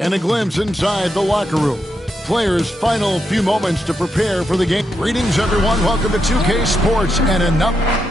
And a glimpse inside the locker room. Players' final few moments to prepare for the game. Greetings, everyone. Welcome to 2K Sports and enough.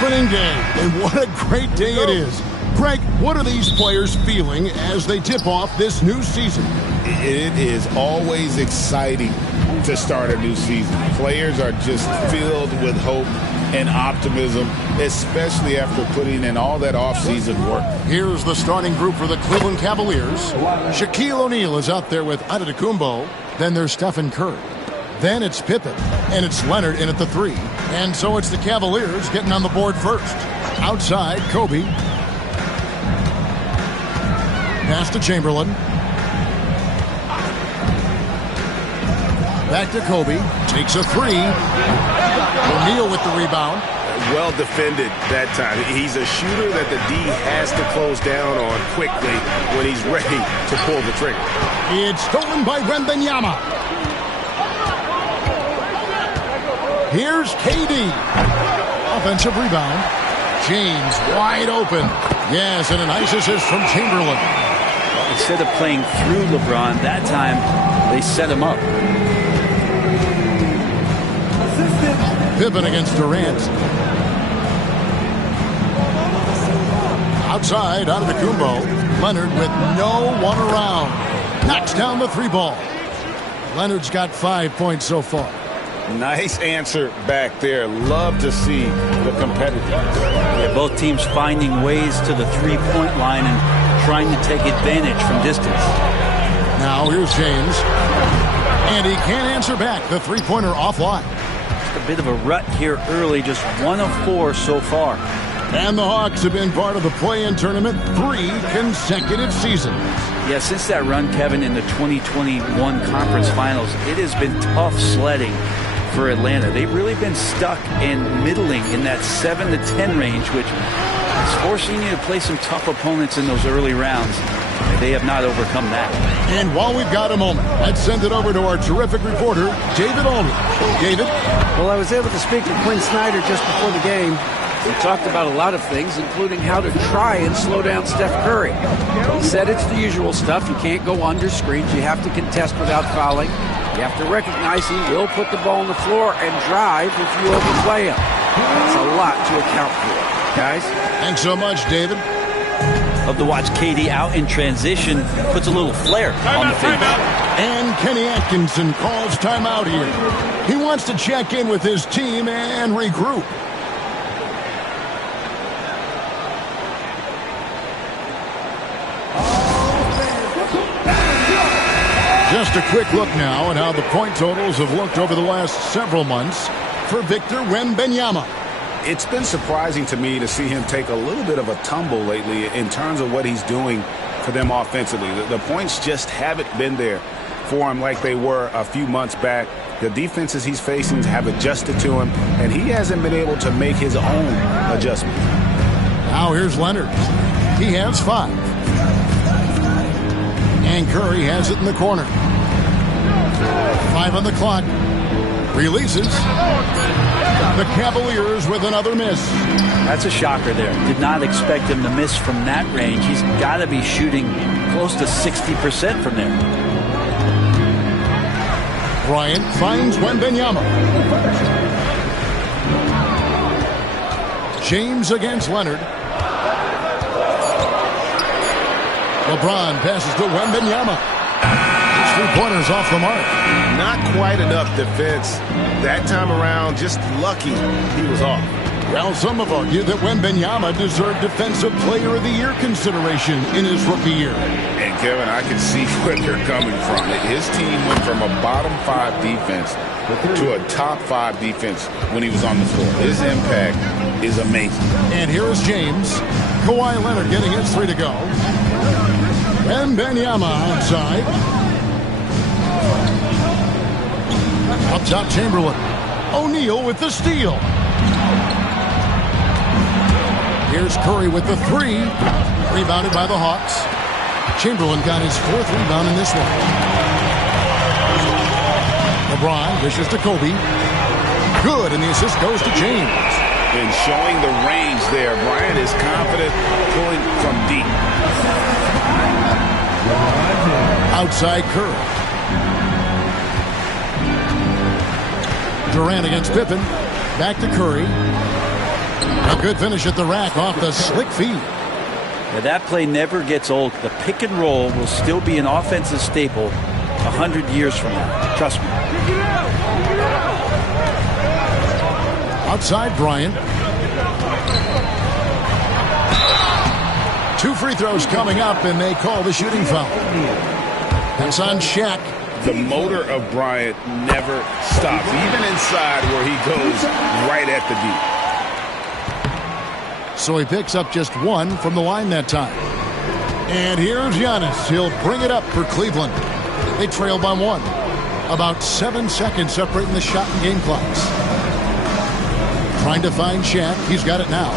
Opening day, and what a great day it is. Greg, what are these players feeling as they tip off this new season? It is always exciting to start a new season. Players are just filled with hope and optimism, especially after putting in all that offseason work. Here's the starting group for the Cleveland Cavaliers. Shaquille O'Neal is out there with Antetokounmpo. Then there's Stephen Curry. Then it's Pippen, and it's Leonard in at the 3. And so it's the Cavaliers getting on the board first. Outside, Kobe. Pass to Chamberlain. Back to Kobe. Takes a 3. O'Neal with the rebound. Well defended that time. He's a shooter that the D has to close down on quickly when he's ready to pull the trigger. It's stolen by Wembanyama. Here's KD. Offensive rebound. James wide open. Yes, and a nice assist from Chamberlain. instead of playing through LeBron, that time they set him up. Pippen against Durant. Outside, Antetokounmpo. Leonard with no one around. Knocks down the three ball. Leonard's got 5 points so far. Nice answer back there. Love to see the competitiveness. Yeah, both teams finding ways to the three-point line and trying to take advantage from distance. Now here's James. And he can't answer back. The three-pointer offline. Just a bit of a rut here early. Just 1 of 4 so far. And the Hawks have been part of the play-in tournament 3 consecutive seasons. Yeah, since that run, Kevin, in the 2021 Conference Finals, it has been tough sledding for Atlanta. They've really been stuck and middling in that 7 to 10 range, which is forcing you to play some tough opponents in those early rounds. They have not overcome that. And while we've got a moment, let's send it over to our terrific reporter, David Aldridge. David? Well, I was able to speak to Quinn Snyder just before the game. We talked about a lot of things, including how to try and slow down Steph Curry. He said it's the usual stuff. You can't go under screens. You have to contest without fouling. You have to recognize he will put the ball on the floor and drive if you overplay him. That's a lot to account for, guys. Thanks so much, David. Love to watch KD out in transition. Puts a little flair on the field. And Kenny Atkinson calls timeout here. He wants to check in with his team and regroup. Just a quick look now at how the point totals have looked over the last several months for Victor Wembanyama. It's been surprising to me to see him take a little bit of a tumble lately in terms of what he's doing for them offensively. The points just haven't been there for him like they were a few months back. The defenses he's facing have adjusted to him, and he hasn't been able to make his own adjustment. Now here's Leonard. He has 5. And Curry has it in the corner. 5 on the clock. Releases. The Cavaliers with another miss. That's a shocker there. Did not expect him to miss from that range. He's got to be shooting close to 60% from there. Bryant finds Wembanyama. James against Leonard. LeBron passes to Wembanyama. His three-pointers off the mark. Not quite enough defense. That time around, just lucky he was off. Well, some have argued that Wembanyama deserved Defensive Player of the Year consideration in his rookie year. And, Kevin, I can see where they're coming from. His team went from a bottom 5 defense to a top 5 defense when he was on the floor. His impact is amazing. And here is James. Kawhi Leonard getting his 3 to go. Wembanyama outside. Up top, Chamberlain. O'Neal with the steal. Here's Curry with the 3. Rebounded by the Hawks. Chamberlain got his 4th rebound in this one. LeBron dishes to Kobe. Good, and the assist goes to James. And showing the range there. Bryant is confident pulling from deep. Outside Curry. Durant against Pippen. Back to Curry. A good finish at the rack off the slick feed. Now that play never gets old. The pick and roll will still be an offensive staple 100 years from now. Trust me. Outside Bryant. 2 free throws coming up, and they call the shooting foul. That's on Shaq. The motor of Bryant never stops, even inside where he goes right at the deep. So he picks up just 1 from the line that time. And here's Giannis. He'll bring it up for Cleveland. They trail by 1. About 7 seconds separating the shot and game clocks. Trying to find Shaq. He's got it now.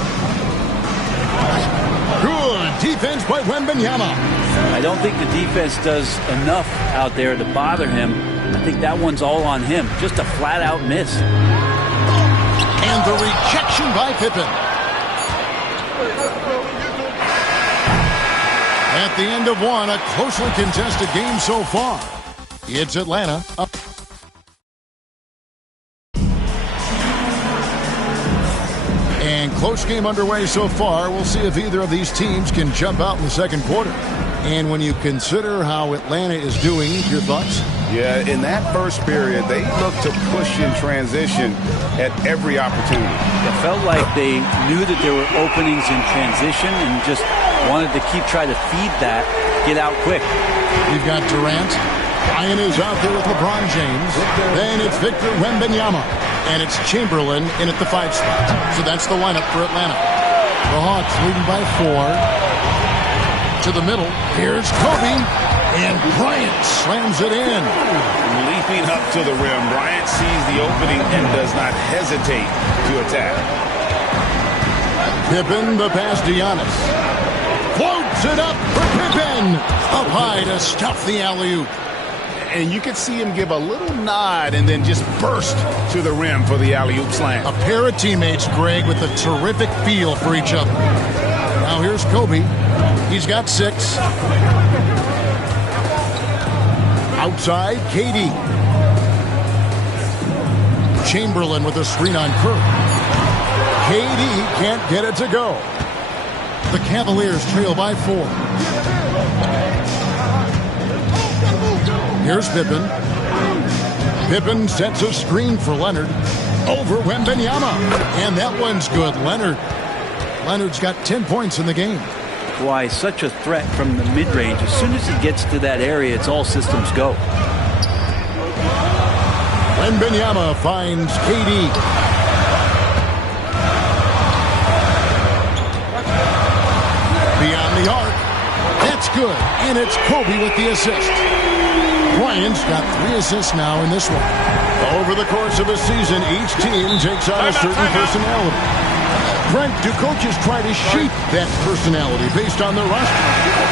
Good defense by Wembanyama. I don't think the defense does enough out there to bother him. I think that one's all on him. Just a flat-out miss. And the rejection by Pippen. At the end of one, a closely contested game so far. It's Atlanta up. And close game underway so far. We'll see if either of these teams can jump out in the second quarter. And when you consider how Atlanta is doing, your thoughts? Yeah, in that first period, they looked to push in transition at every opportunity. It felt like they knew that there were openings in transition and just wanted to try to feed that, get out quick. You've got Durant. Ryan is out there with LeBron James. Then it's Victor Wembanyama. And it's Chamberlain in at the 5 spot. So that's the lineup for Atlanta. The Hawks leading by 4. To the middle. Here's Kobe. And Bryant slams it in. Leaping up to the rim, Bryant sees the opening and does not hesitate to attack. Pippen, the pass to Giannis. Floats it up for Pippen. Up high to stuff the alley-oop. And you could see him give a little nod and then just burst to the rim for the alley-oop slam. A pair of teammates, Greg, with a terrific feel for each other. Now here's Kobe. He's got 6. Outside, KD. Chamberlain with a screen on Kirk. KD can't get it to go. The Cavaliers trail by 4. Here's Pippen. Pippen sets a screen for Leonard. Over Wembanyama. And that one's good. Leonard's got 10 points in the game. Kawhi, such a threat from the mid-range. As soon as he gets to that area, it's all systems go. Wembanyama finds KD. Beyond the arc. That's good. And it's Kobe with the assist. Bryant's got 3 assists now in this one. Over the course of a season, each team takes on a certain personality. Brent, do coaches try to shape that personality based on their roster?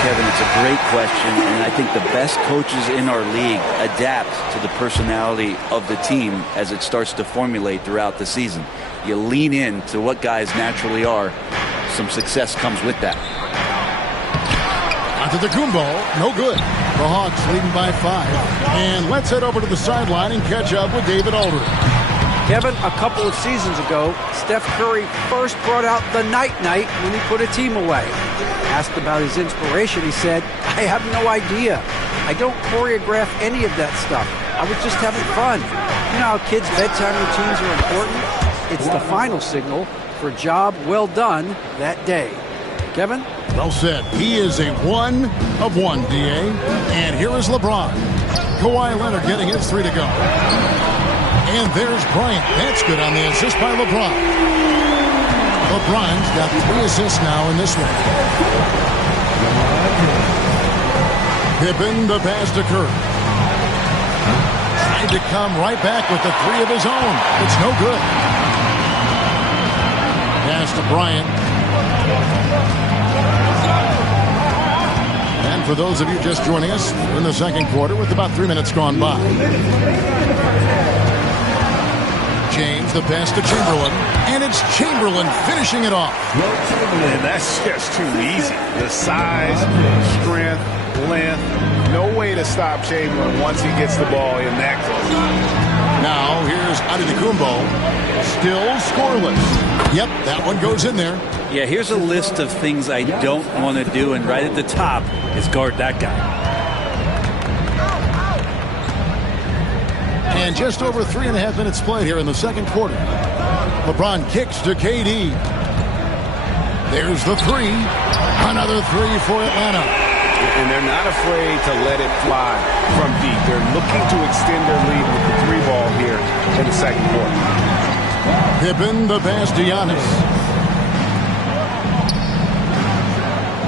Kevin, it's a great question, and I think the best coaches in our league adapt to the personality of the team as it starts to formulate throughout the season. You lean in to what guys naturally are. Some success comes with that. Antetokounmpo, no good. The Hawks leading by 5. And let's head over to the sideline and catch up with David Aldridge. Kevin, a couple of seasons ago, Steph Curry first brought out the night-night when he put a team away. Asked about his inspiration, he said, "I have no idea. I don't choreograph any of that stuff. I was just having fun." You know how kids' bedtime routines are important? It's the final signal for a job well done that day. Kevin? Well said. He is a 1 of 1, D.A. And here is LeBron. Kawhi Leonard getting his 3 to go. And there's Bryant. That's good on the assist by LeBron. LeBron's got 3 assists now in this one. Pippen, the pass to Kirk. Tried to come right back with the 3 of his own. It's no good. Pass to Bryant. And for those of you just joining us, we're in the second quarter with about 3 minutes gone by. James, the pass to Chamberlain, and it's Chamberlain finishing it off. And that's just too easy. The size, strength, length, no way to stop Chamberlain once he gets the ball in that close. Now here's Antetokounmpo, still scoreless. Yep, that one goes in there. Yeah, here's a list of things I don't want to do, and right at the top is guard that guy. And just over 3.5 minutes played here in the second quarter. LeBron kicks to KD. There's the 3. Another 3 for Atlanta. And they're not afraid to let it fly from deep. They're looking to extend their lead with the 3 ball here in the second quarter. Pippen, the pass to Giannis.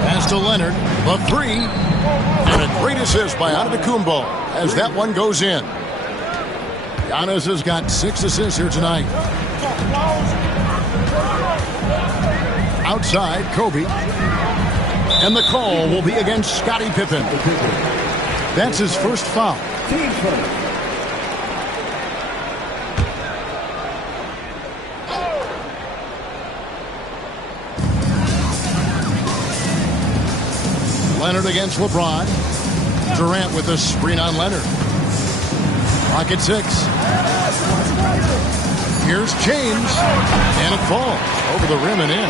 Pass to Leonard, the 3. And a great assist by Antetokounmpo as that one goes in. Giannis has got 6 assists here tonight. Outside, Kobe. And the call will be against Scottie Pippen. That's his first foul. Leonard against LeBron. Durant with a screen on Leonard. Clock at 6. Here's James, and it falls over the rim and in.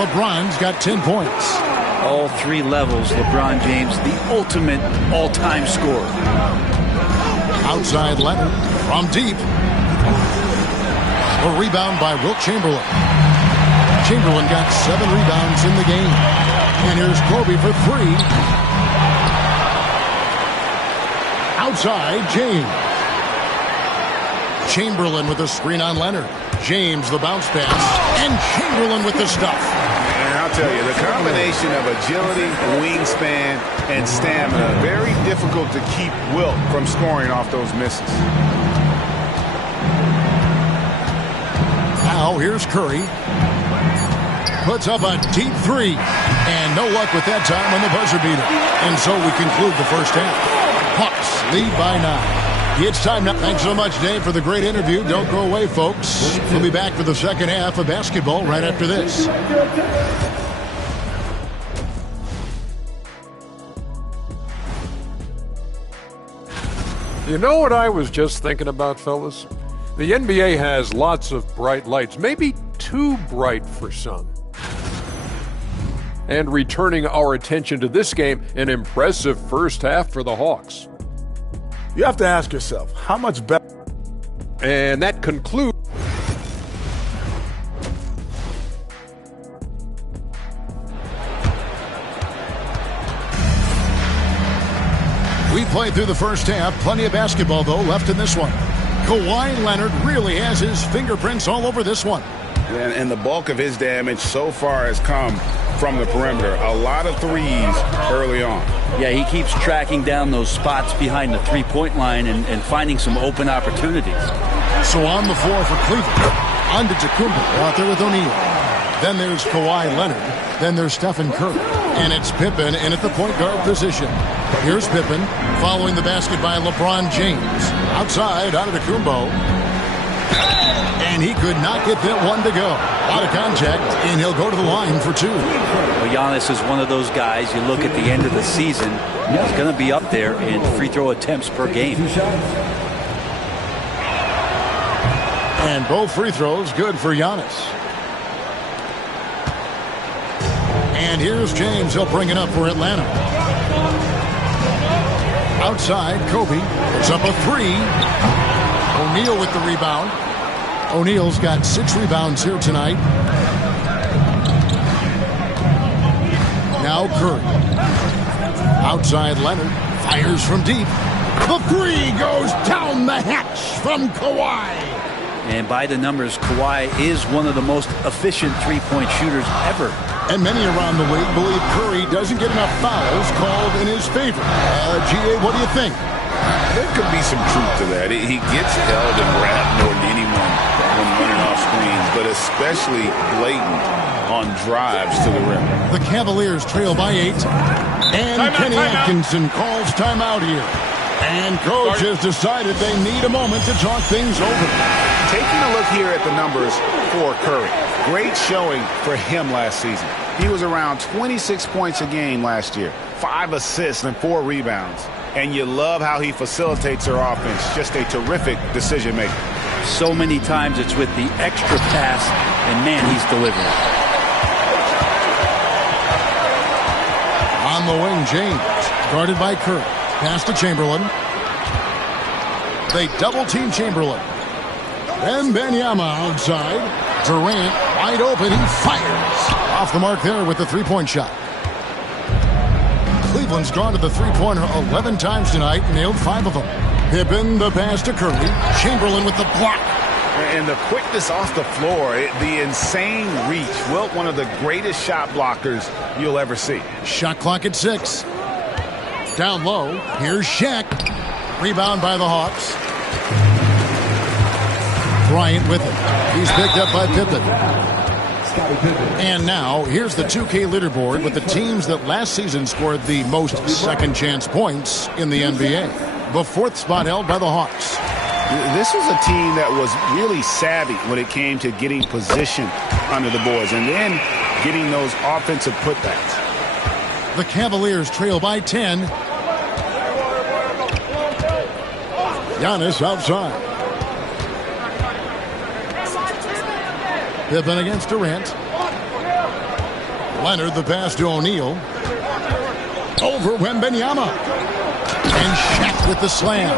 LeBron's got 10 points. All three levels, LeBron James, the ultimate all-time scorer. Outside Leonard from deep. A rebound by Wilt Chamberlain. Chamberlain got 7 rebounds in the game. And here's Kobe for 3. Outside, James. Chamberlain with a screen on Leonard. James the bounce pass. And Chamberlain with the stuff. And I'll tell you, the combination of agility, wingspan, and stamina, very difficult to keep Wilt from scoring off those misses. Now here's Curry. Puts up a deep 3. And no luck with that time on the buzzer beater. And so we conclude the first half. Hawks lead by 9. It's time now. Thanks so much, Dave, for the great interview. Don't go away, folks. We'll be back for the second half of basketball right after this. You know what I was just thinking about, fellas? The NBA has lots of bright lights, maybe too bright for some. And returning our attention to this game, an impressive first half for the Hawks. You have to ask yourself, how much better? And that concludes. We played through the first half. Plenty of basketball, though, left in this one. Kawhi Leonard really has his fingerprints all over this one. And the bulk of his damage so far has come from the perimeter. A lot of threes early on. Yeah, he keeps tracking down those spots behind the three-point line and finding some open opportunities. So on the floor for Cleveland, Antetokounmpo out there with O'Neal. Then there's Kawhi Leonard. Then there's Stephen Curry. And it's Pippen in at the point guard position. Here's Pippen following the basket by LeBron James. Outside, Antetokounmpo. And he could not get that one to go. Out of contact, and he'll go to the line for 2. Well, Giannis is one of those guys, you look at the end of the season, he's going to be up there in free throw attempts per game. And both free throws good for Giannis. And here's James. He'll bring it up for Atlanta. Outside, Kobe puts up a 3. O'Neal with the rebound. O'Neal's got 6 rebounds here tonight. Now Curry. Outside Leonard. Fires from deep. The 3 goes down the hatch from Kawhi. And by the numbers, Kawhi is one of the most efficient three-point shooters ever. And many around the league believe Curry doesn't get enough fouls called in his favor. G.A., what do you think? There could be some truth to that. He gets held and wrapped more than anyone when running off screens, but especially blatant on drives to the rim. The Cavaliers trail by 8. And Kenny Atkinson calls timeout here. And coach has decided they need a moment to talk things over. Taking a look here at the numbers for Curry. Great showing for him last season. He was around 26 points a game last year, 5 assists and 4 rebounds. And you love how he facilitates their offense. Just a terrific decision maker. So many times it's with the extra pass, and man, he's delivering. On the wing, James, guarded by Curry. Pass to Chamberlain. They double-team Chamberlain. Then Benyama outside. Durant wide open. He fires. Off the mark there with the three-point shot. Cleveland's gone to the three-pointer 11 times tonight, nailed 5 of them. Pippen the pass to Curry. Chamberlain with the block. And the quickness off the floor, the insane reach. Wilt, one of the greatest shot blockers you'll ever see. Shot clock at 6. Down low. Here's Shaq. Rebound by the Hawks. Bryant with it. He's picked up by Pippen. And now, here's the 2K leaderboard with the teams that last season scored the most second-chance points in the NBA. The 4th spot held by the Hawks. This was a team that was really savvy when it came to getting position under the boards and then getting those offensive putbacks. The Cavaliers trail by 10. Giannis outside. Pippen against Durant. Leonard the pass to O'Neal. Over Wembanyama. And Shaq with the slam.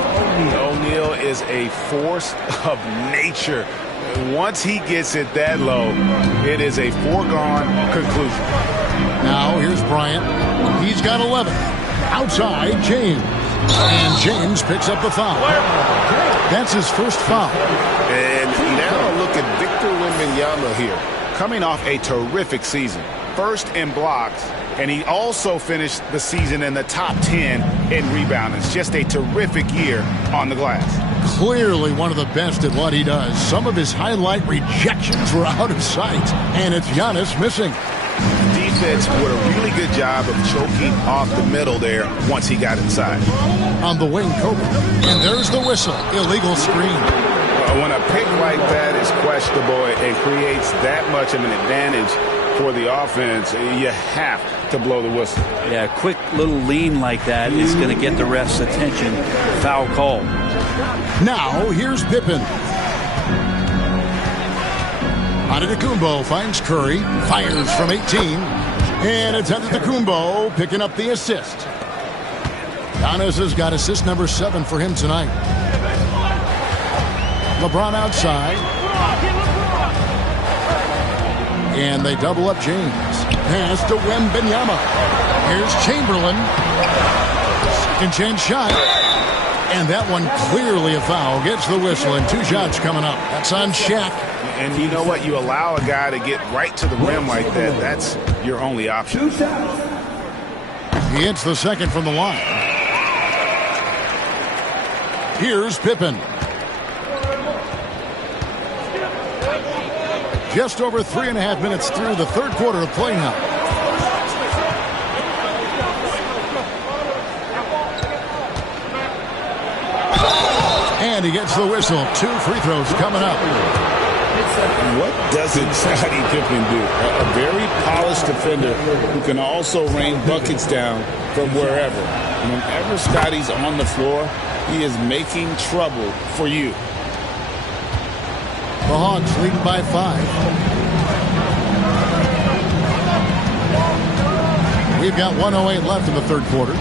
O'Neal is a force of nature. Once he gets it that low, it is a foregone conclusion. Now here's Bryant. He's got 11. Outside, James. And James picks up the foul. That's his first foul. And now look at Victor Wembanyama here, coming off a terrific season. First in blocks, and he also finished the season in the top 10 in rebounding. It's just a terrific year on the glass. Clearly one of the best at what he does. Some of his highlight rejections were out of sight, and it's Giannis missing. Defense did a really good job of choking off the middle there once he got inside. On the wing, Kobe. And there's the whistle. Illegal screen. When a pick like that is questionable and creates that much of an advantage for the offense, you have to blow the whistle. Yeah, a quick little lean like that is going to get the ref's attention. Foul call. Now, here's Pippen. Antetokounmpo finds Curry, fires from 18, and it's Antetokounmpo picking up the assist. Giannis has got assist number 7 for him tonight. LeBron outside. And they double up James. Pass to Wembanyama. Here's Chamberlain. Second chance shot. And that one clearly a foul. Gets the whistle, and 2 shots coming up. That's on Shaq. And you know what? You allow a guy to get right to the rim like that. That's your only option. He hits the second from the line. Here's Pippen. Just over 3.5 minutes through the third quarter of play now. And he gets the whistle. 2 free throws coming up. What doesn't Scottie Pippen do? A very polished defender who can also rain buckets down from wherever. And whenever Scottie's on the floor, he is making trouble for you. The Hawks lead by 5. We've got 1:08 left in the third quarter.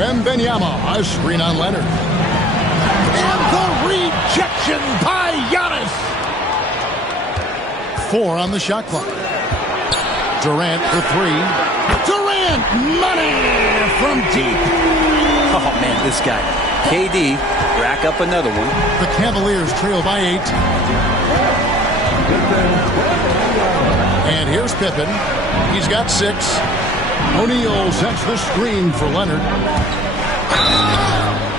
Wembanyama, a screen on Leonard. And the rejection by Giannis. 4 on the shot clock. Durant for 3. Durant, money from deep. Oh, man, this guy. KD, rack up another one. The Cavaliers trail by 8. And here's Pippen. He's got 6. O'Neal sets the screen for Leonard.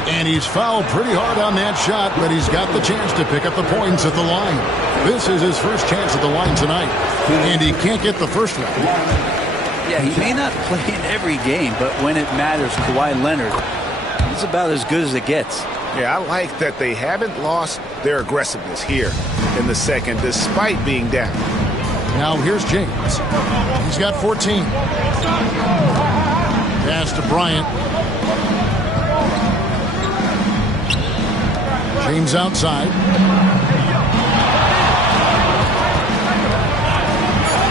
And he's fouled pretty hard on that shot, but he's got the chance to pick up the points at the line. This is his first chance at the line tonight. And he can't get the first one. Yeah, he may not play in every game, but when it matters, Kawhi Leonard, he's about as good as it gets. Yeah, I like that they haven't lost their aggressiveness here in the second, despite being down. Now here's James. He's got 14. Pass to Bryant. James outside.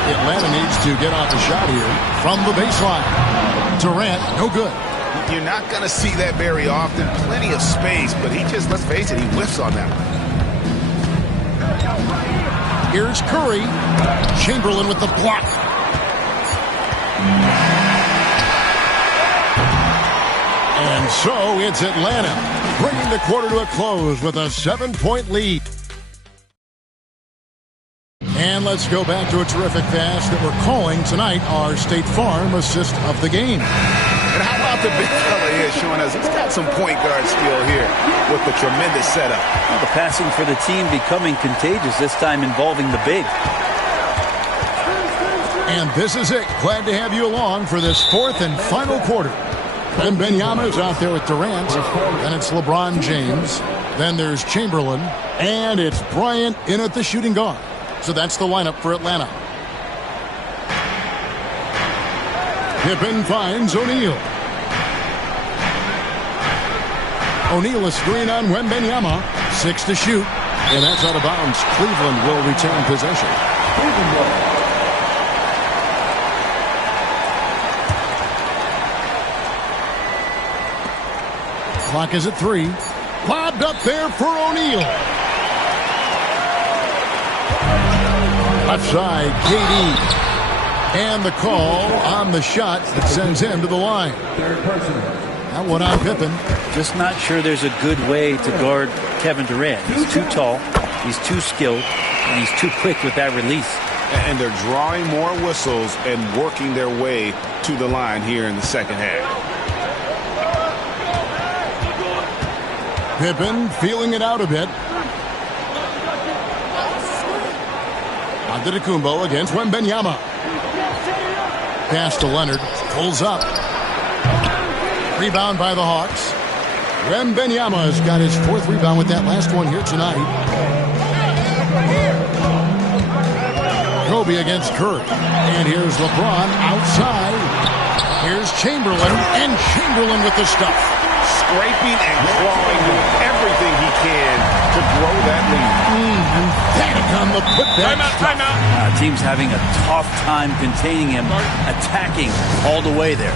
Atlanta needs to get off the shot here from the baseline. Durant, no good. You're not going to see that very often. Plenty of space, but he just, let's face it, he whiffs on that one. Here's Curry. Chamberlain with the block. And so it's Atlanta, bringing the quarter to a close with a 7-point lead. And let's go back to a terrific pass that we're calling tonight our State Farm assist of the game. And how about the big fella here showing us he's got some point guard skill here with the tremendous setup. Well, the passing for the team becoming contagious, this time involving the big. And this is it. Glad to have you along for this fourth and final quarter. Wembanyama's out there with Durant. Then it's LeBron James. Then there's Chamberlain. And it's Bryant in at the shooting guard. So that's the lineup for Atlanta. Pippen finds O'Neal. O'Neal a screen on Wembanyama. 6 to shoot. And that's out of bounds. Cleveland will retain possession. Clock is at 3. Lobbed up there for O'Neal. Left side, KD. And the call on the shot that sends him to the line. That one on Pippen. Just not sure there's a good way to guard Kevin Durant. He's too tall, he's too skilled, and he's too quick with that release. And they're drawing more whistles and working their way to the line here in the second half. Pippen feeling it out a bit. Antetokounmpo against Wembanyama. Pass to Leonard. Pulls up. Rebound by the Hawks. Wembanyama has got his 4th rebound with that last one here tonight. Kobe against Curry. And here's LeBron outside. Here's Chamberlain. And Chamberlain with the stuff. Scraping and clawing with everything he can to grow that lead. Emphatic on the putback. Timeout. Team's having a tough time containing him, attacking all the way there.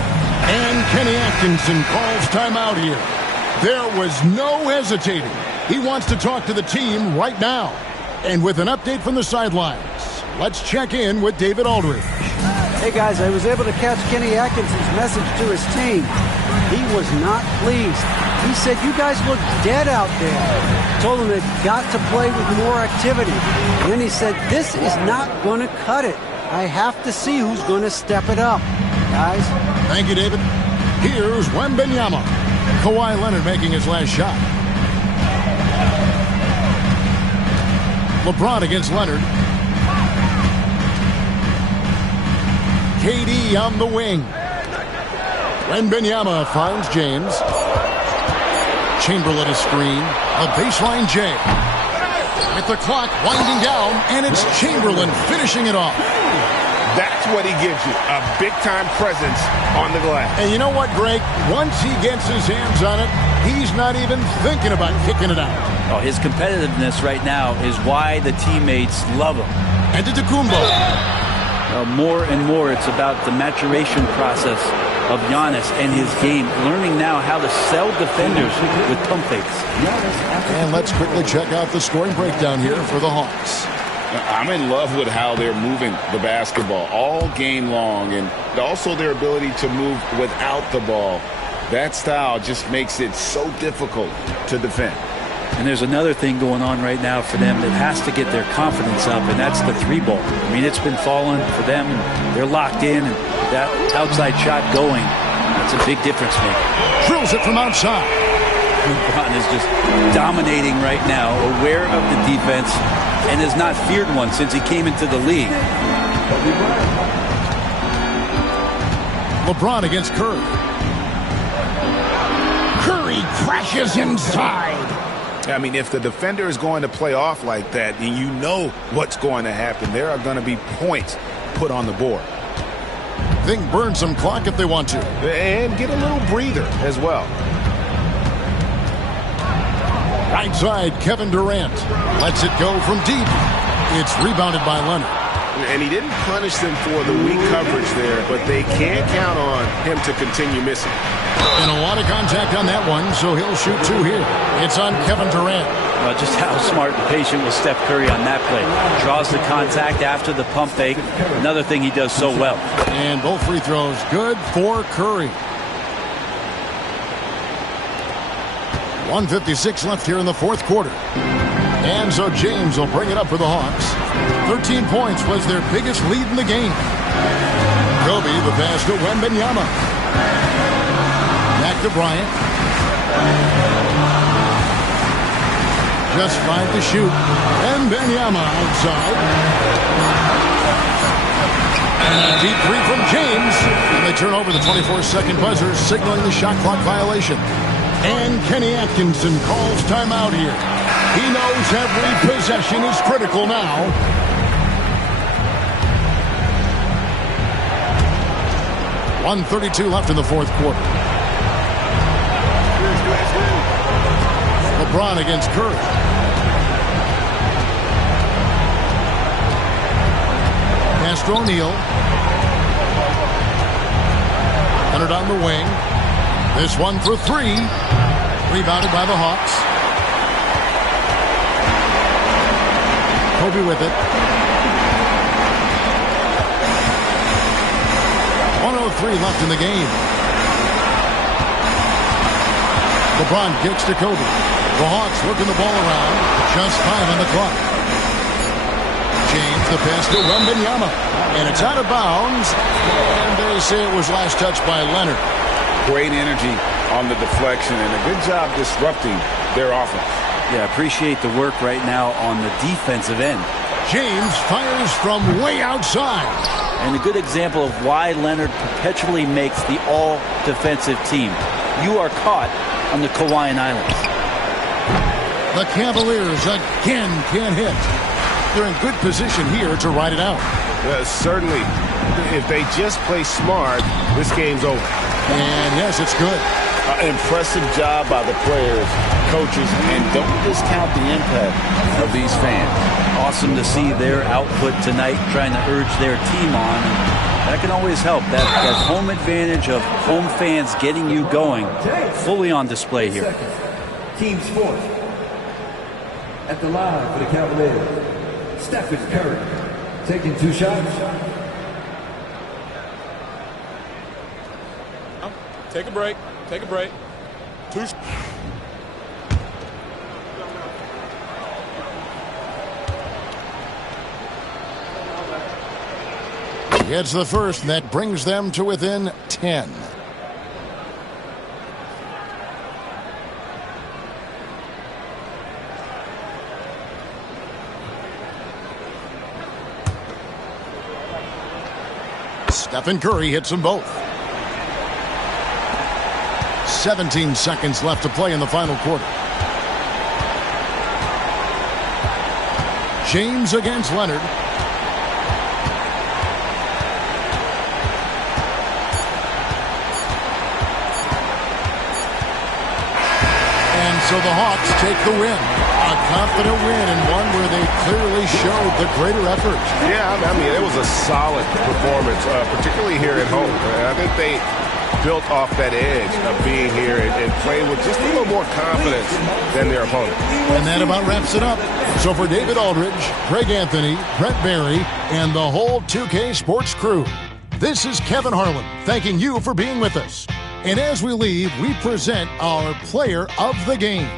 And Kenny Atkinson calls timeout here. There was no hesitating. He wants to talk to the team right now. And with an update from the sidelines, let's check in with David Aldridge. Hey guys, I was able to catch Kenny Atkinson's message to his team. He was not pleased. He said, you guys look dead out there. Told him they've got to play with more activity. And then he said, this is not going to cut it. I have to see who's going to step it up. Guys. Thank you, David. Here's Wembanyama. Kawhi Leonard making his last shot. LeBron against Leonard. KD on the wing. Wembanyama finds James. Chamberlain a screen. A baseline J. With the clock winding down, and it's Chamberlain finishing it off. That's what he gives you, a big-time presence on the glass. And you know what, Greg? Once he gets his hands on it, he's not even thinking about kicking it out. Oh, his competitiveness right now is why the teammates love him. Antetokounmpo. More and more, it's about the maturation process of Giannis and his game, learning now how to sell defenders with pump fakes. And let's quickly check out the scoring breakdown here for the Hawks. I'm in love with how they're moving the basketball all game long, and also their ability to move without the ball. That style just makes it so difficult to defend. And there's another thing going on right now for them that has to get their confidence up, and that's the 3-ball. I mean, it's been falling for them, and they're locked in, and that outside shot going, that's a big difference maker. Drills it from outside. LeBron is just dominating right now, aware of the defense, and has not feared one since he came into the league. LeBron against Curry. Curry crashes inside. I mean, if the defender is going to play off like that, and you know what's going to happen, there are going to be points put on the board. Think burn some clock if they want to. And get a little breather as well. Right side, Kevin Durant lets it go from deep. It's rebounded by Leonard. And he didn't punish them for the weak coverage there, but they can't count on him to continue missing. And a lot of contact on that one, so he'll shoot 2 here. It's on Kevin Durant. Just how smart and patient was Steph Curry on that play. Draws the contact after the pump fake. Another thing he does so well. And both free throws good for Curry. 1:56 left here in the 4th quarter. And so James will bring it up for the Hawks. 13 points was their biggest lead in the game. Kobe, the pass to Wembanyama. Back to Bryant. Just 5 to shoot. Wembanyama outside. Deep 3 from James. And they turn over the 24-second buzzer, signaling the shot clock violation. And Kenny Atkinson calls timeout here. He knows every possession is critical now. 1:32 left in the fourth quarter. LeBron against Curry. Pass to O'Neal. Leonard on the wing. This one for three. Rebounded by the Hawks. Kobe with it. 1:03 left in the game. LeBron kicks to Kobe. The Hawks working the ball around. Just 5 on the clock. James, the pass to Wembanyama. And it's out of bounds. And they say it was last touched by Leonard. Great energy on the deflection and a good job disrupting their offense. Yeah, appreciate the work right now on the defensive end. James fires from way outside. And a good example of why Leonard perpetually makes the all-defensive team. You are caught on the Hawaiian Islands. The Cavaliers again can't hit. They're in good position here to ride it out. Certainly, if they just play smart, this game's over. And yes, it's good. Impressive job by the players, coaches, and don't discount the impact of these fans. Awesome to see their output tonight, trying to urge their team on. And that can always help. That home advantage of home fans getting you going, fully on display here. Team sport. At the line for the Cavaliers, Stephen Curry taking 2 shots. Take a break. Take a break. 2. Gets the first, and that brings them to within 10. Stephen Curry hits them both. 17 seconds left to play in the final quarter. James against Leonard. And so the Hawks take the win. A confident win, and one where they clearly showed the greater effort. Yeah, I mean, it was a solid performance, particularly here at home. I think they built off that edge of being here and playing with just a little more confidence than their opponent. And that about wraps it up. So for David Aldridge, Greg Anthony, Brett Barry, and the whole 2K Sports crew, this is Kevin Harlan thanking you for being with us. And as we leave, we present our player of the game.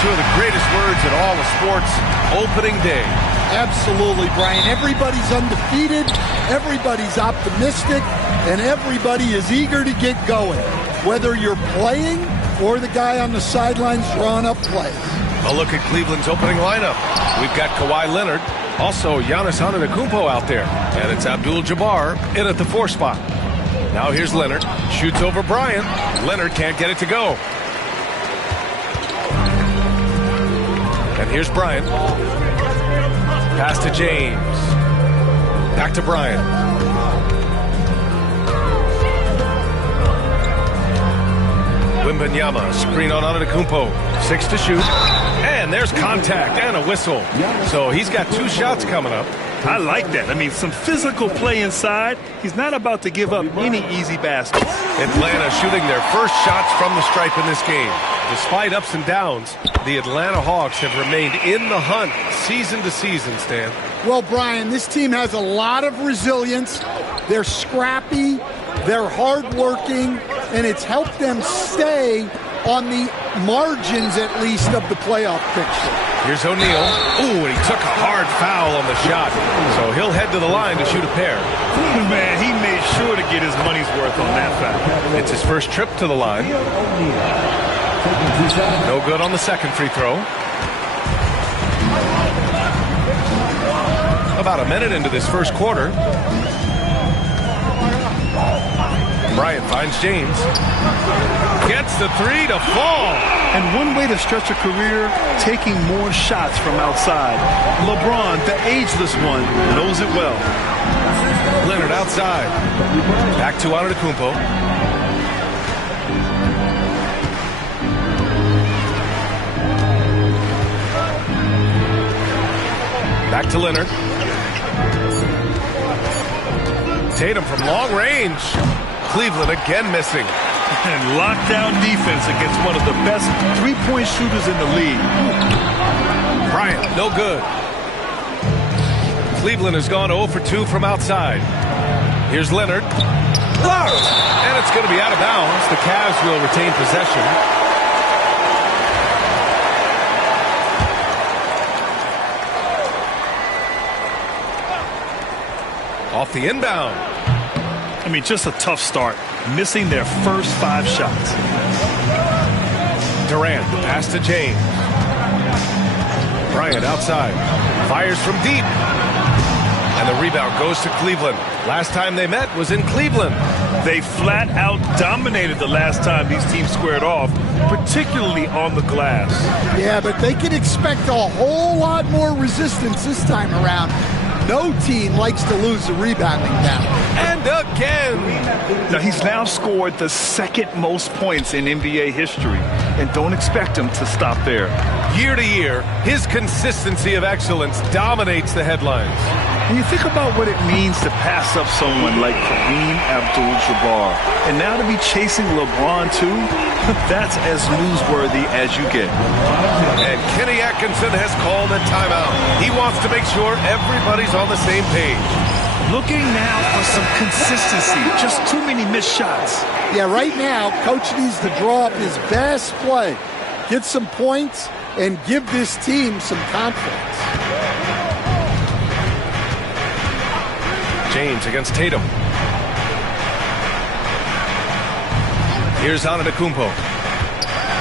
two of the greatest words in all of sports, opening day. Absolutely, Brian. Everybody's undefeated, everybody's optimistic, and everybody is eager to get going, whether you're playing or the guy on the sidelines drawing up plays. A look at Cleveland's opening lineup. We've got Kawhi Leonard, also Giannis Antetokounmpo out there, and it's Abdul-Jabbar in at the 4 spot. Now here's Leonard, shoots over Bryant. Leonard can't get it to go. And here's Bryant. Pass to James. Back to Bryant. Wembanyama, screen on Antetokounmpo. 6 to shoot. And there's contact and a whistle. So he's got 2 shots coming up. I like that. I mean, some physical play inside. He's not about to give up any easy baskets. Atlanta shooting their first shots from the stripe in this game. Despite ups and downs, the Atlanta Hawks have remained in the hunt season to season, Stan. Well, Brian, this team has a lot of resilience. They're scrappy, they're hardworking, and it's helped them stay on the margins, at least, of the playoff picture. Here's O'Neal. Ooh, and he took a hard foul on the shot. So he'll head to the line to shoot a pair. Man, he made sure to get his money's worth on that foul. It's his first trip to the line. No good on the second free throw. About a minute into this first quarter. Bryant finds James. Gets the 3 to fall. And one way to stretch a career, taking more shots from outside. LeBron, the ageless one, knows it well. Leonard outside. Back to Antetokounmpo. Back to Leonard. Tatum from long range. Cleveland again missing. And lockdown defense against one of the best three-point shooters in the league. Bryant, no good. Cleveland has gone 0 for 2 from outside. Here's Leonard. Blocked! And it's going to be out of bounds. The Cavs will retain possession. Off the inbound. I mean, just a tough start. Missing their first 5 shots. Durant, the pass to James. Bryant outside. Fires from deep. And the rebound goes to Cleveland. Last time they met was in Cleveland. They flat out dominated the last time these teams squared off, particularly on the glass. Yeah, but they can expect a whole lot more resistance this time around. No team likes to lose a rebounding battle. And again. Now, he's now scored the second most points in NBA history, and don't expect him to stop there. Year to year, his consistency of excellence dominates the headlines. When you think about what it means to pass up someone like Kareem Abdul-Jabbar, and now to be chasing LeBron too, that's as newsworthy as you get. And Kenny Atkinson has called a timeout. He wants to make sure everybody's on the same page. Looking now for some consistency. Just too many missed shots. Yeah, right now, Coach needs to draw up his best play, get some points, and give this team some confidence. James against Tatum. Here's Antetokounmpo.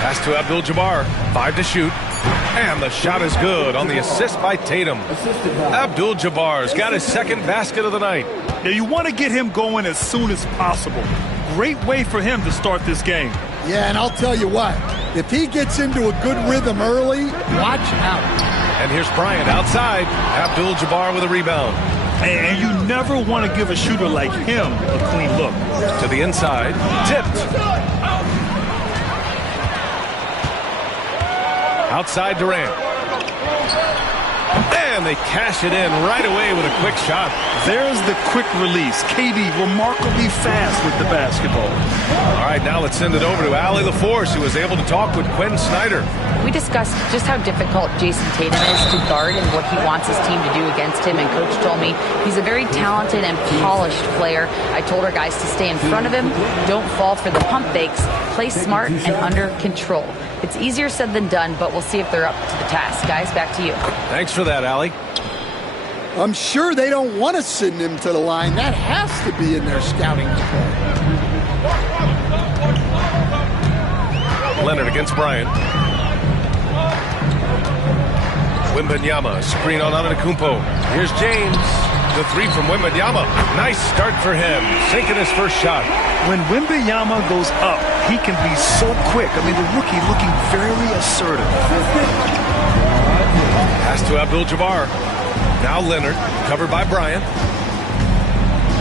Pass to Abdul-Jabbar. 5 to shoot. And the shot is good on the assist by Tatum. Abdul-Jabbar's got his second basket of the night. Yeah, you want to get him going as soon as possible. Great way for him to start this game. Yeah, and I'll tell you what, if he gets into a good rhythm early, watch out. And here's Bryant outside. Abdul-Jabbar with a rebound. And you never want to give a shooter like him a clean look. To the inside. Tipped. Outside Durant. And and they cash it in right away with a quick shot. There's the quick release. KD remarkably fast with the basketball. All right, now let's send it over to Allie LaForce, who was able to talk with Quinn Snyder. We discussed just how difficult Jason Tatum is to guard and what he wants his team to do against him, and Coach told me he's a very talented and polished player. I told our guys to stay in front of him, don't fall for the pump fakes, play smart and under control. It's easier said than done, but we'll see if they're up to the task. Guys, back to you. Thanks for that, Allie. I'm sure they don't want to send him to the line. That has to be in their scouting report. Leonard against Bryant. Wembanyama, screen on Antetokounmpo. Here's James. The three from Wembanyama. Nice start for him. Sinking his first shot. When Wembanyama goes up, he can be so quick. I mean, the rookie looking very assertive. Pass to Abdul-Jabbar. Now Leonard, covered by Bryant.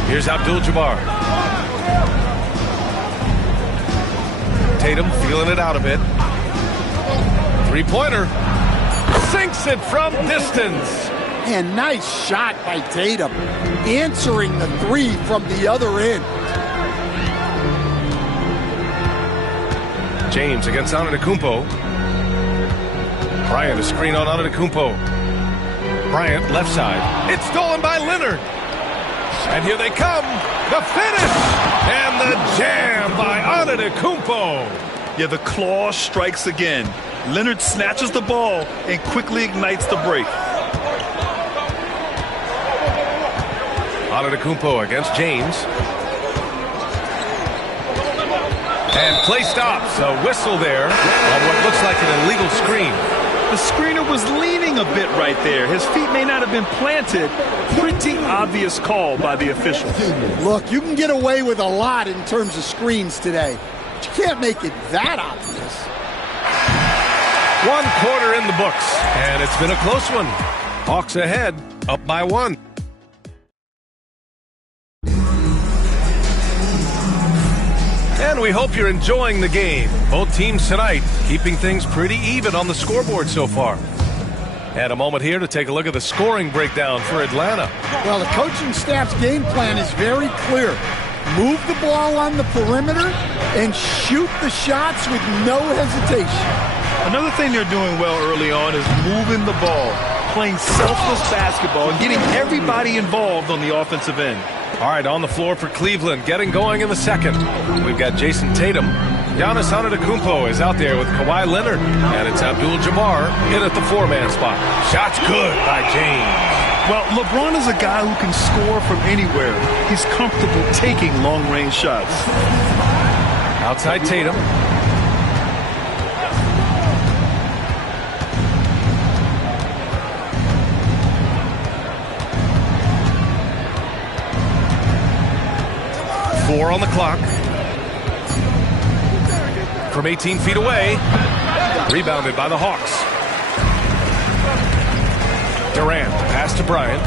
Here's Abdul-Jabbar. Tatum feeling it out a bit. Three-pointer. Sinks it from distance. And nice shot by Tatum, answering the three from the other end. James against Antetokounmpo. Bryant, a screen on Antetokounmpo. Bryant, left side. It's stolen by Leonard. And here they come. The finish. And the jam by Antetokounmpo. Yeah, the claw strikes again. Leonard snatches the ball and quickly ignites the break. Antetokounmpo against James. And play stops. A whistle there on what looks like an illegal screen. The screener was leaning a bit right there. His feet may not have been planted. Pretty obvious call by the officials. Look, you can get away with a lot in terms of screens today, but you can't make it that obvious. 1 quarter in the books, and it's been a close one. Hawks ahead, up by 1. And we hope you're enjoying the game. Both teams tonight keeping things pretty even on the scoreboard so far. And a moment here to take a look at the scoring breakdown for Atlanta. Well, the coaching staff's game plan is very clear. Move the ball on the perimeter and shoot the shots with no hesitation. Another thing they're doing well early on is moving the ball, playing selfless basketball, and getting everybody involved on the offensive end. All right, on the floor for Cleveland, getting going in the second. We've got Jason Tatum. Giannis Antetokounmpo is out there with Kawhi Leonard. And it's Abdul-Jabbar in at the four-man spot. Shots good by James. Well, LeBron is a guy who can score from anywhere. He's comfortable taking long-range shots. Outside Tatum. Four on the clock. From 18 feet away. Rebounded by the Hawks. Durant, pass to Bryant.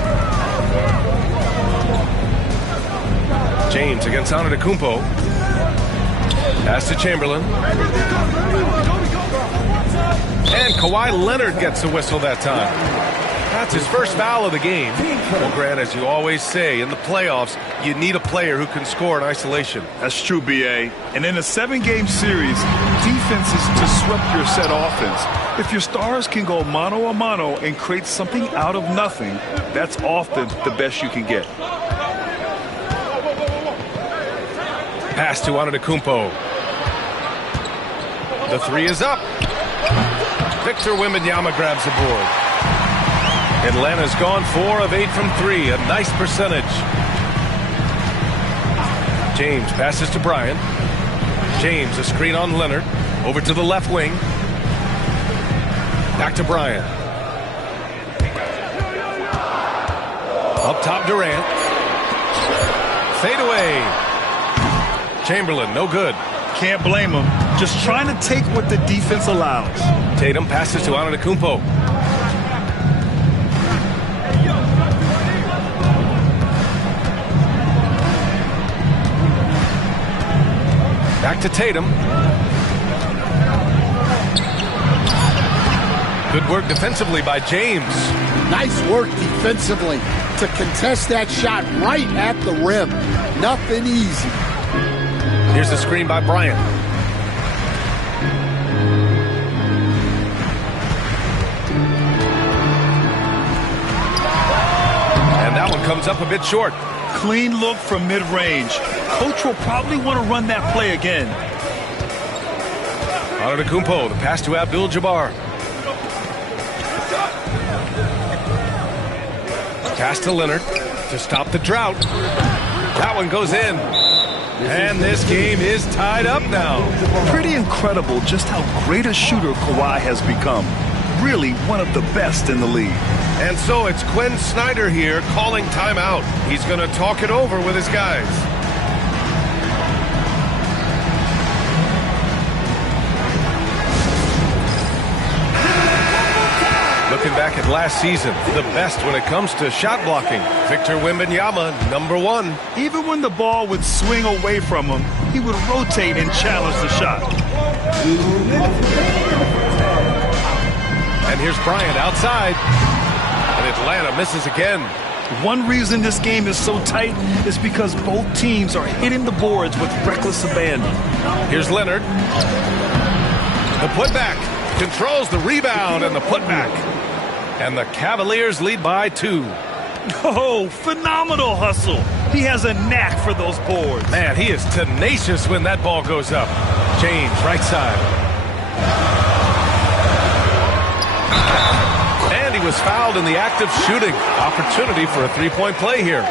James against Antetokounmpo. Pass to Chamberlain. And Kawhi Leonard gets the whistle that time. That's his first foul of the game. Well, Grant, as you always say, in the playoffs, you need a player who can score in isolation. That's true, B.A. And in a 7-game series, defense is to disrupt your set offense. If your stars can go mano-a-mano and create something out of nothing, that's often the best you can get. Pass to Antetokounmpo. The three is up. Victor Wembanyama grabs the board. Atlanta's gone 4 of 8 from 3, a nice percentage. James passes to Bryant. James, a screen on Leonard. Over to the left wing. Back to Bryant. Up top, Durant. Fade away. Chamberlain, no good. Can't blame him. Just trying to take what the defense allows. Tatum passes to Antetokounmpo. Back to Tatum. Good work defensively by James. Nice work defensively to contest that shot right at the rim. Nothing easy. Here's the screen by Bryant. And that one comes up a bit short. Clean look from mid-range. Coach will probably want to run that play again. Antetokounmpo, the pass to Abdul-Jabbar. Pass to Leonard to stop the drought. That one goes in. And this game is tied up now. Pretty incredible just how great a shooter Kawhi has become. Really one of the best in the league. And so it's Quinn Snyder here calling timeout. He's going to talk it over with his guys. Looking back at last season, the best when it comes to shot blocking. Victor Wembanyama, #1. Even when the ball would swing away from him, he would rotate and challenge the shot. And here's Bryant outside. And Atlanta misses again. One reason this game is so tight is because both teams are hitting the boards with reckless abandon. Here's Leonard. The putback. Controls the rebound and the putback. And the Cavaliers lead by 2. Oh, phenomenal hustle. He has a knack for those boards. Man, he is tenacious when that ball goes up. James, right side. And he was fouled in the act of shooting. Opportunity for a three-point play here.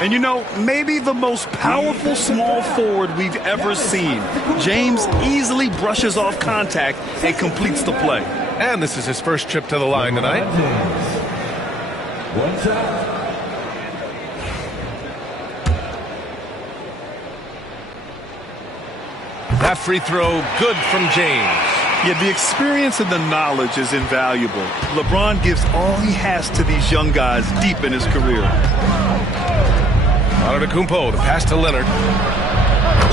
And you know, maybe the most powerful small forward we've ever seen. James easily brushes off contact and completes the play. And this is his first trip to the line tonight. One shot. That free throw, good from James. Yeah, the experience and the knowledge is invaluable. LeBron gives all he has to these young guys deep in his career. Antetokounmpo, the pass to Leonard.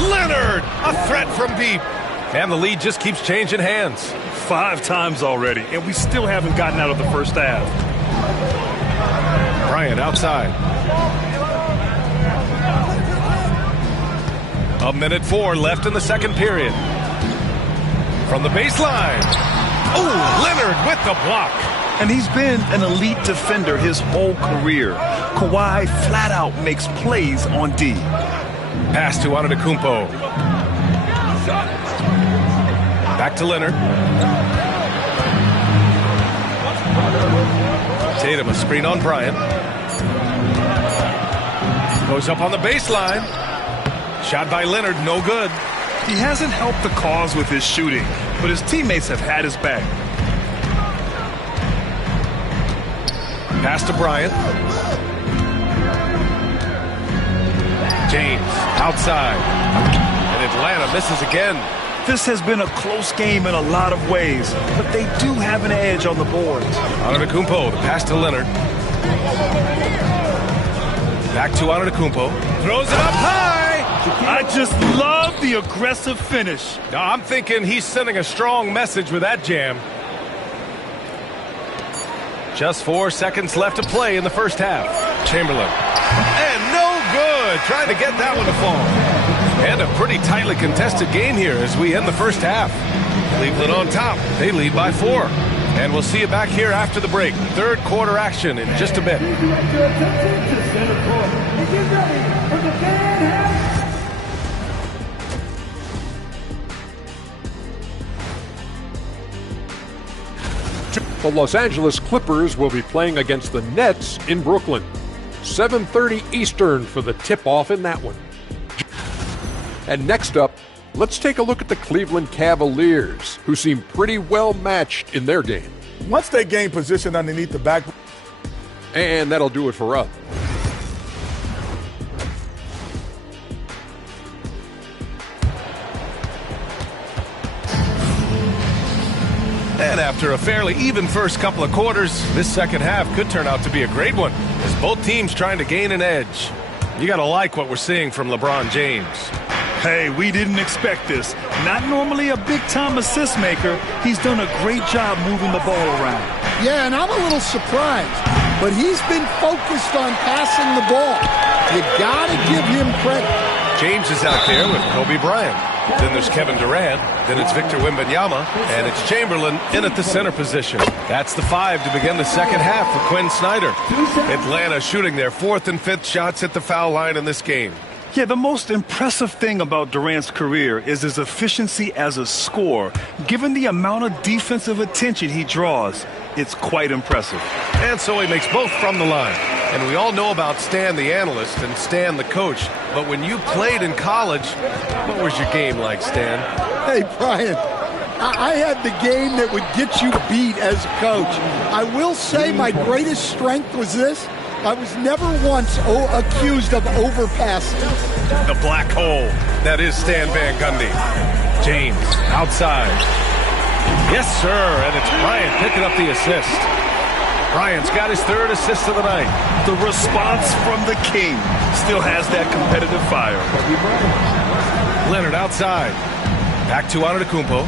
Leonard, a threat from deep. And the lead just keeps changing hands. 5 times already, and we still haven't gotten out of the first half. Bryant outside. 1:04 left in the second period. From the baseline. Oh, Leonard with the block. And he's been an elite defender his whole career. Kawhi flat out makes plays on D. Pass to Antetokounmpo. Back to Leonard. Tatum, a screen on Bryant. Goes up on the baseline. Shot by Leonard, no good. He hasn't helped the cause with his shooting, but his teammates have had his back. Pass to Bryant. James, outside. And Atlanta misses again. This has been a close game in a lot of ways, but they do have an edge on the boards. Antetokounmpo, the pass to Leonard. Back to Antetokounmpo. Throws it up high. I just love the aggressive finish. Now, I'm thinking he's sending a strong message with that jam. Just 4 seconds left to play in the first half. Chamberlain. And no good. Trying to get that one to fall. And a pretty tightly contested game here as we end the first half. Cleveland on top. They lead by 4. And we'll see you back here after the break. Third quarter action in just a bit. The Los Angeles Clippers will be playing against the Nets in Brooklyn. 7:30 Eastern for the tip-off in that one. And next up, let's take a look at the Cleveland Cavaliers, who seem pretty well matched in their game. Once they gain position underneath the back. And that'll do it for us. And after a fairly even first couple of quarters, this second half could turn out to be a great one, as both teams trying to gain an edge. You got to like what we're seeing from LeBron James. Hey, we didn't expect this. Not normally a big-time assist maker. He's done a great job moving the ball around. Yeah, and I'm a little surprised, but he's been focused on passing the ball. You got to give him credit. James is out there with Kobe Bryant. Then there's Kevin Durant. Then it's Victor Wembanyama. And it's Chamberlain in at the center position. That's the 5 to begin the second half for Quinn Snyder. Atlanta shooting their 4th and 5th shots at the foul line in this game. Yeah, the most impressive thing about Durant's career is his efficiency as a scorer. Given the amount of defensive attention he draws, it's quite impressive. And so he makes both from the line. And we all know about Stan the analyst and Stan the coach. But when you played in college, what was your game like, Stan? Hey, Brian, I had the game that would get you beat as a coach. I will say my greatest strength was this. I was never once accused of overpassing. The black hole. That is Stan Van Gundy. James outside. Yes, sir. And it's Bryant picking up the assist. Bryant's got his 3rd assist of the night. The response from the king still has that competitive fire. Leonard outside. Back to Antetokounmpo.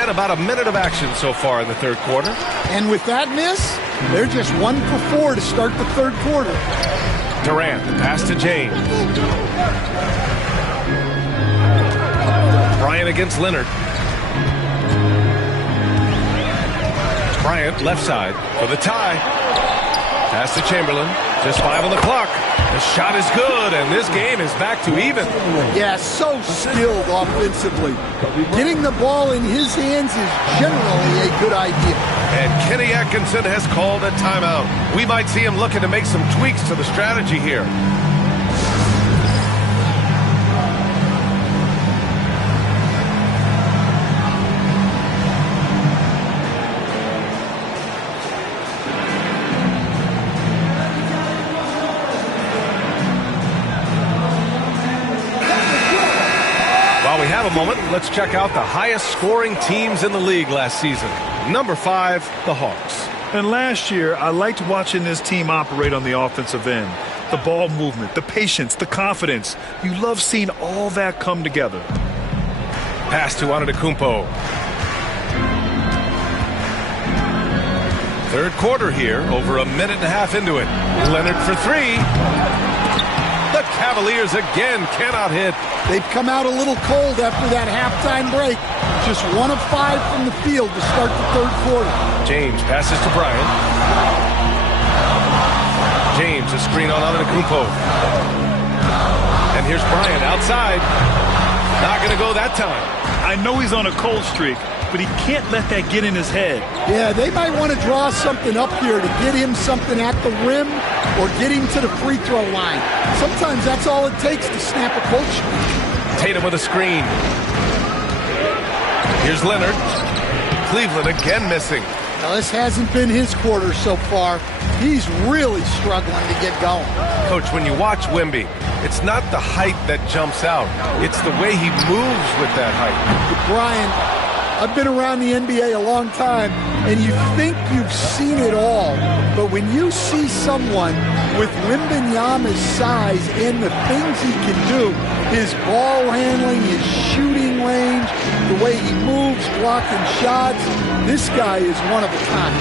And about a minute of action so far in the 3rd quarter. And with that miss, they're just 1 for 4 to start the 3rd quarter. Durant, the pass to James. Bryant against Leonard. Bryant left side for the tie. Pass to Chamberlain. Just 5 on the clock. The shot is good, and this game is back to even. Yeah, so skilled offensively. Getting the ball in his hands is generally a good idea. And Kenny Atkinson has called a timeout. We might see him looking to make some tweaks to the strategy here. A moment, let's check out the highest scoring teams in the league last season. Number 5, the Hawks. And last year, I liked watching this team operate on the offensive end. The ball movement, the patience, the confidence. You love seeing all that come together. Pass to Antetokounmpo. 3rd quarter here, over a minute and a half into it. Leonard for 3. The Cavaliers again cannot hit. They've come out a little cold after that halftime break. Just 1 of 5 from the field to start the 3rd quarter. James passes to Bryant. James, a screen on Antetokounmpo. And here's Bryant outside. Not going to go that time. I know he's on a cold streak, but he can't let that get in his head. Yeah, they might want to draw something up here to get him something at the rim or get him to the free throw line. Sometimes that's all it takes to snap a cold streak. Tatum with a screen. Here's Leonard. Cleveland again missing. Now, this hasn't been his quarter so far. He's really struggling to get going. Coach, when you watch Wemby, it's not the height that jumps out. It's the way he moves with that height. But Brian, I've been around the NBA a long time, and you think you've seen it all. But when you see someone with Wembanyama's size and the things he can do, his ball handling, his shooting range, the way he moves, blocking shots, this guy is one of a kind.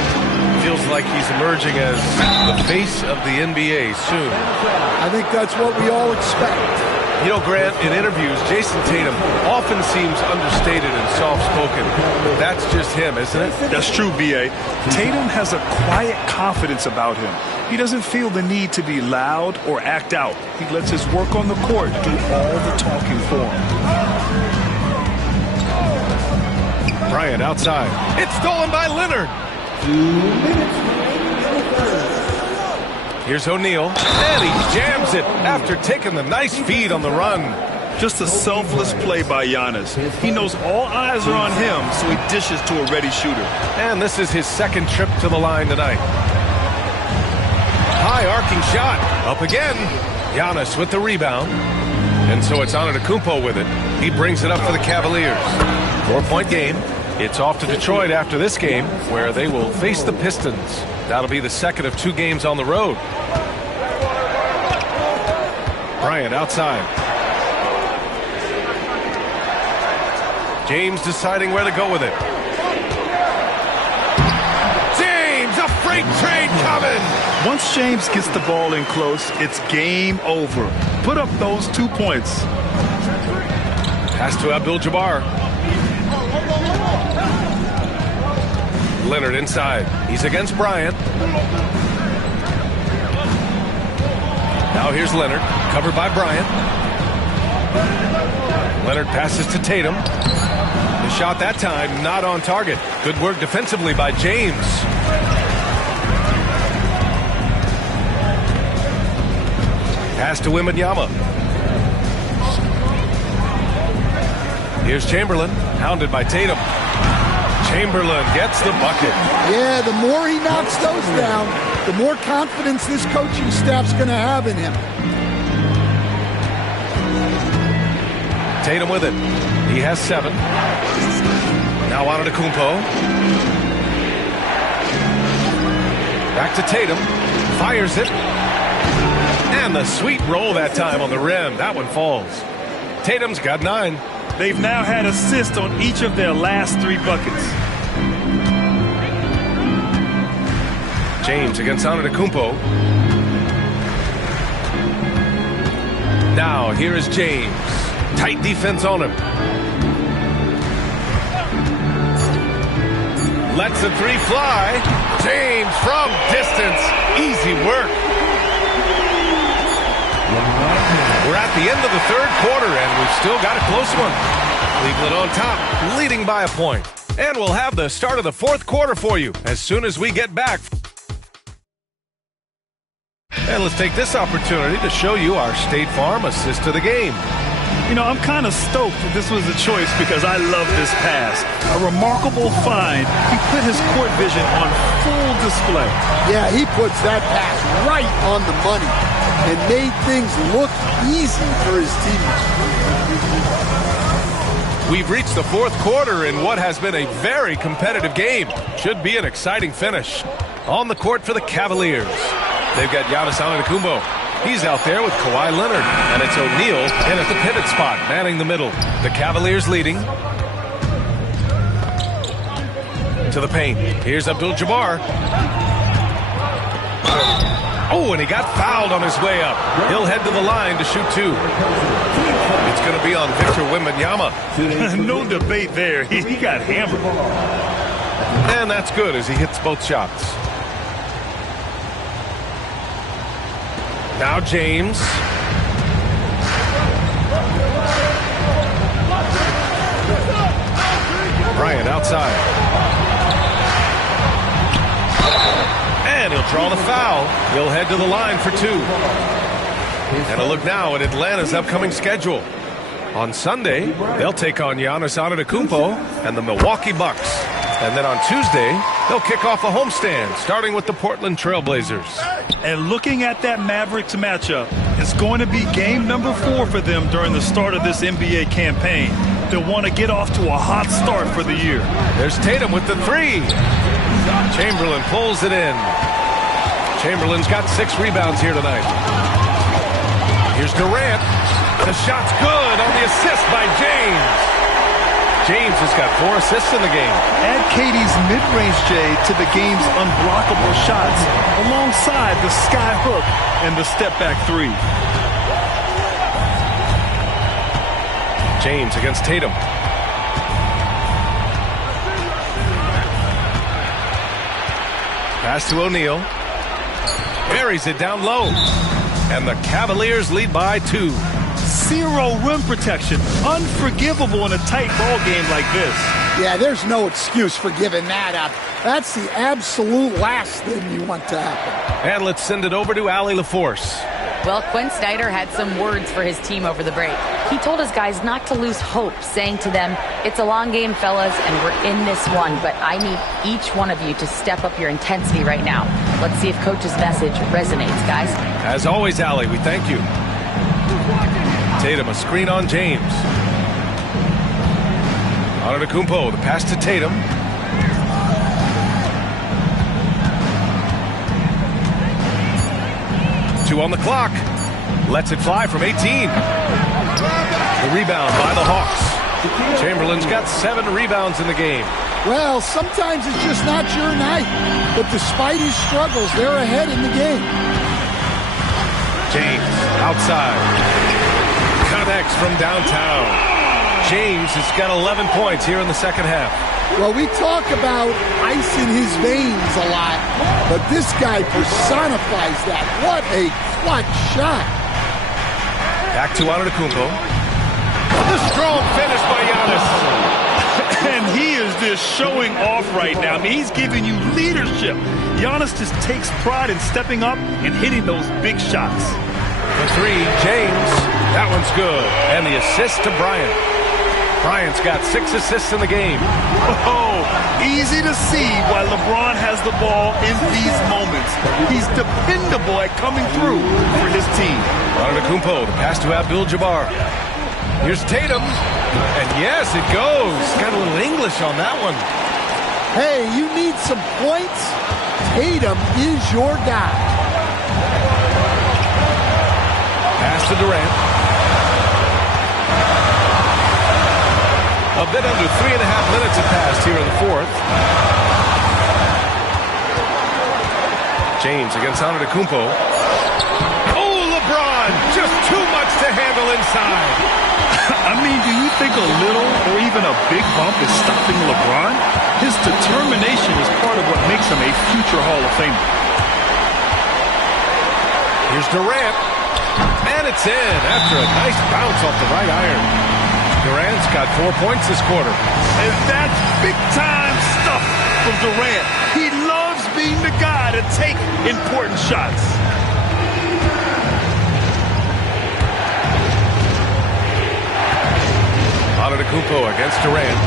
Feels like he's emerging as the face of the NBA soon. I think that's what we all expect. You know, Grant, in interviews, Jason Tatum often seems understated and soft-spoken. That's just him, isn't it? That's true, B.A. Tatum has a quiet confidence about him. He doesn't feel the need to be loud or act out. He lets his work on the court do all the talking for him. Bryant outside. It's stolen by Leonard. 2 minutes. Here's O'Neal, and he jams it after taking the nice feed on the run. Just a selfless play by Giannis. He knows all eyes are on him, so he dishes to a ready shooter. And this is his 2nd trip to the line tonight. High arcing shot, up again. Giannis with the rebound. And so it's Antetokounmpo with it. He brings it up for the Cavaliers. 4-point game. It's off to Detroit after this game, where they will face the Pistons. That'll be the 2nd of 2 games on the road. Bryant outside. James deciding where to go with it. James, a freight train coming. Once James gets the ball in close, it's game over. Put up those 2 points. Pass to Abdul-Jabbar. Leonard inside. He's against Bryant. Now here's Leonard, covered by Bryant. Leonard passes to Tatum. The shot that time not on target. Good work defensively by James. Pass to Wembanyama. Here's Chamberlain, hounded by Tatum. Chamberlain gets the bucket. Yeah, the more he knocks those down, the more confidence this coaching staff's going to have in him. Tatum with it. He has 7. Now Antetokounmpo. Back to Tatum. Fires it. And the sweet roll that time on the rim. That one falls. Tatum's got 9. They've now had assists on each of their last 3 buckets. James against Antetokounmpo. Now here is James. Tight defense on him. Lets the 3 fly. James from distance. Easy work. We're at the end of the 3rd quarter, and we've still got a close one. Cleveland on top, leading by a point. And we'll have the start of the 4th quarter for you as soon as we get back. And let's take this opportunity to show you our State Farm assist to the game. You know, I'm kind of stoked that this was a choice because I love this pass. A remarkable find. He put his court vision on full display. Yeah, he puts that pass right on the money and made things look easy for his teammates. We've reached the 4th quarter in what has been a very competitive game. Should be an exciting finish. On the court for the Cavaliers, they've got Giannis Antetokounmpo. He's out there with Kawhi Leonard, and it's O'Neal in at the pivot spot, manning the middle. The Cavaliers leading. To the paint. Here's Abdul-Jabbar. Oh, and he got fouled on his way up. He'll head to the line to shoot 2. It's going to be on Victor Wembanyama. No debate there. He got hammered. And that's good as he hits both shots. Now James. Bryant outside. And he'll draw the foul. He'll head to the line for 2. And a look now at Atlanta's upcoming schedule. On Sunday, they'll take on Giannis Antetokounmpo and the Milwaukee Bucks. And then on Tuesday, they'll kick off a homestand, starting with the Portland Trailblazers. And looking at that Mavericks matchup, it's going to be game number 4 for them during the start of this NBA campaign. They'll want to get off to a hot start for the year. There's Tatum with the 3. Chamberlain pulls it in. Chamberlain's got 6 rebounds here tonight. Here's Durant. The shot's good on the assist by James. James has got 4 assists in the game. Add Katie's mid-range J to the game's unblockable shots, alongside the sky hook and the step-back 3. James against Tatum. Pass to O'Neal. Buries it down low. And the Cavaliers lead by 2. 0 rim protection. Unforgivable in a tight ball game like this. Yeah, there's no excuse for giving that up. That's the absolute last thing you want to happen. And let's send it over to Allie LaForce. Well, Quinn Snyder had some words for his team over the break. He told his guys not to lose hope, saying to them, it's a long game, fellas, and we're in this one, but I need each one of you to step up your intensity right now. Let's see if Coach's message resonates, guys. As always, Allie, we thank you. Tatum, a screen on James. Antetokounmpo, the pass to Tatum. Two on the clock. Lets it fly from 18. The rebound by the Hawks. Chamberlain's got 7 rebounds in the game. Well, sometimes it's just not your night. But despite his struggles, they're ahead in the game. James outside. Connects from downtown. James has got 11 points here in the second half. Well, we talk about ice in his veins a lot, but this guy personifies that. What a clutch shot. Back to Antetokounmpo. The strong finish by Giannis. And he is just showing off right now. I mean, he's giving you leadership. Giannis just takes pride in stepping up and hitting those big shots. The 3, James. That one's good. And the assist to Bryant. Bryant's got 6 assists in the game. Oh, easy to see why LeBron has the ball in these moments. He's dependable at coming through for his team. Antetokounmpo, the pass to Abdul-Jabbar. Here's Tatum. And yes, it goes. Got a little English on that one. Hey, you need some points? Tatum is your guy. Pass to Durant. A bit under 3.5 minutes have passed here in the fourth. James against Antetokounmpo. Oh, LeBron! Just too much to handle inside. I mean, do you think a little or even a big bump is stopping LeBron? His determination is part of what makes him a future Hall of Famer. Here's Durant. And it's in after a nice bounce off the right iron. Durant's got 4 points this quarter. And that's big-time stuff from Durant. He loves being the guy to take important shots. Antetokounmpo against Durant.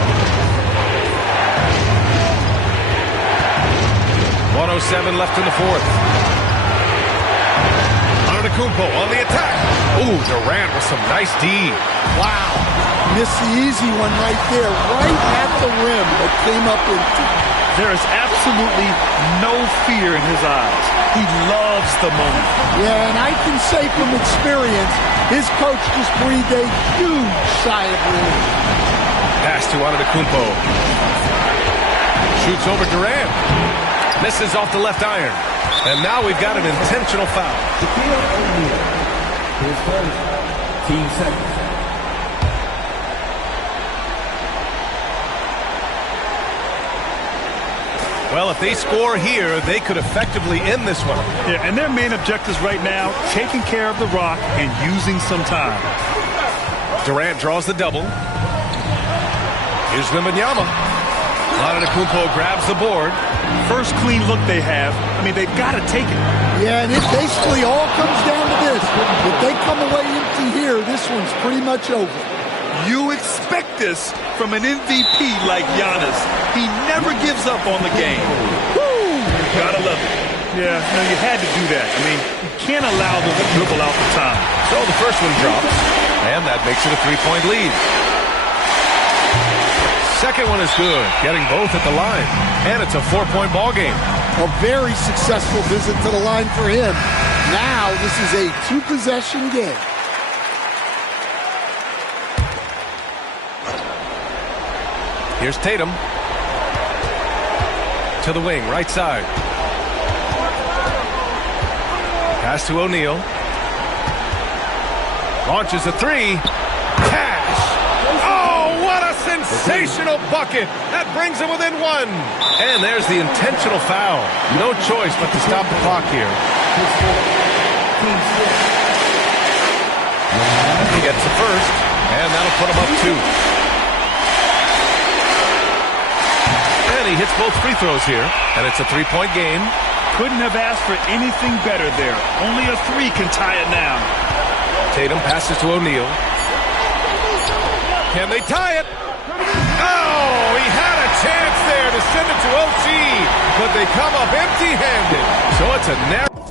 1:07 left in the fourth. Antetokounmpo on the attack. Ooh, Durant with some nice D. Wow. Missed the easy one right there, right at the rim, but came up empty. There is absolutely no fear in his eyes. He loves the moment. Yeah, and I can say from experience, his coach just breathed a huge sigh of relief. Pass to Antetokounmpo. Shoots over Durant. Misses off the left iron. And now we've got an intentional foul. His first, team second. Well, if they score here, they could effectively end this one. Yeah, and their main objectives right now, taking care of the rock and using some time. Durant draws the double. Here's Wembanyama. Antetokounmpo grabs the board. First clean look they have. I mean, they've got to take it. Yeah, and it basically all comes down to this. If they come away empty here, this one's pretty much over. You expect this from an MVP like Giannis. He never gives up on the game. Woo! Gotta love it. Yeah, no, you had to do that. I mean, you can't allow them to dribble out the time. So the first one drops, and that makes it a 3-point lead. Second one is good, getting both at the line, and it's a 4-point ball game. A very successful visit to the line for him. Now this is a 2-possession game. Here's Tatum. To the wing, right side. Pass to O'Neal. Launches a 3. Cash! Oh, what a sensational bucket! That brings him within 1. And there's the intentional foul. No choice but to stop the clock here. He gets the first, and that'll put him up 2. And he hits both free throws here, and it's a 3-point game. Couldn't have asked for anything better there. Only a 3 can tie it now. Tatum passes to O'Neal. Can they tie it? Oh, he had a chance there to send it to OT, but they come up empty-handed. So it's a narrow...